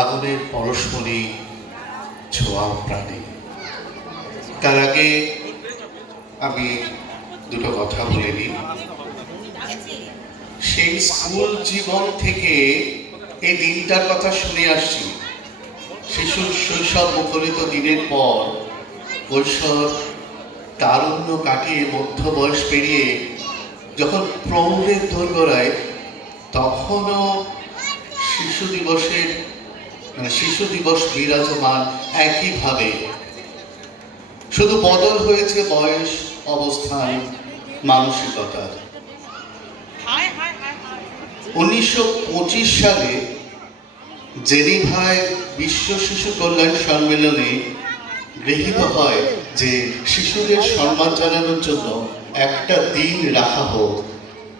আগুনের পরশমণি ছোঁয়া প্রাণী। তার আগে আমি দুটো কথা বলে নিই। সেই স্কুল জীবন থেকে এই দিনটার কথা শুনে আসছি। শিশুর শৈশব মুখরিত দিনের পর কৈশোর তারুণ্য কাটিয়ে মধ্য বয়স পেরিয়ে যখন প্রৌঢ়ের দোরগোড়ায়, তখনও শিশু দিবস বিরাজমান একইভাবে। শুধু বদল হয়েছে বয়স, অবস্থান, মানসিকতার। 1925 সালে জেনিভায় বিশ্ব শিশু কল্যাণ সম্মেলনে গৃহীত হয় যে শিশুদের সম্মান জানানোর জন্য একটা দিন রাখা হোক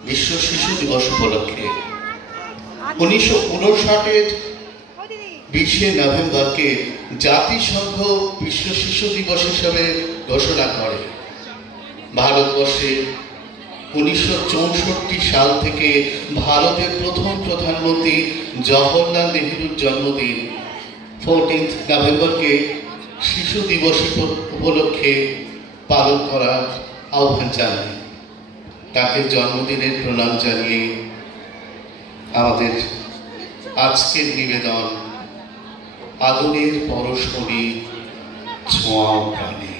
বিশ্ব শিশু দিবস উপলক্ষে। 1959-এর 20শে নভেম্বরকে জাতিসংঘ বিশ্ব শিশু দিবস হিসেবে ঘোষণা করে। ভারতবর্ষে 1964 সাল থেকে ভারতের প্রথম প্রধানমন্ত্রী জওহরলাল নেহরুর জন্মদিন 14 নভেম্বরকে শিশু দিবস উপলক্ষে পালন করার আহ্বান জানায়। তাকে জন্মদিনের প্রণাম জানিয়ে আমাদের আজকের নিবেদন আগুনের পরশমণি ছোঁয়া প্রাণী।